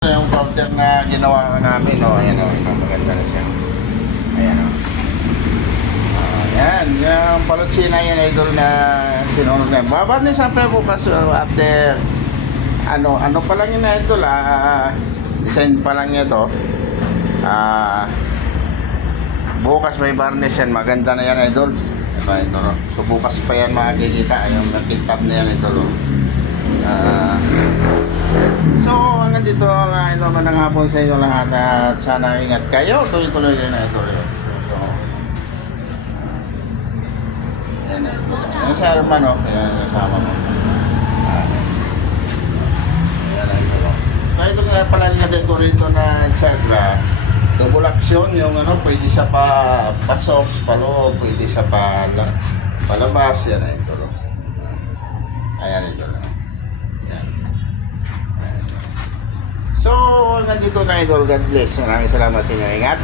Yung counter na ginawa namin, ayan maganda na siya. Ayan ayan, yung palutsina yan idol na sinunod na. Babarnis pa bukas after ano pa lang yun idol, design pa lang ito. Bukas may varnish yan, maganda na yan idol. Ito. So bukas pa yan makikita, yung nakitab na yan idol. So hanggang dito na ito, magandang hapon sa inyo lahat at sana ingat kayo, tuloy-tuloy din na ito. So yan na ito. Yan sa Arman yan kasama mo. Yan na ito. So ito nga pala nilagay ko na Exedra. Double action yung pwede sa pasok, paloob, pwede sa palabas, yan na ito. Ayan ito lang. So, nandito na idol. God bless. Maraming salamat sa inyo. Ingat.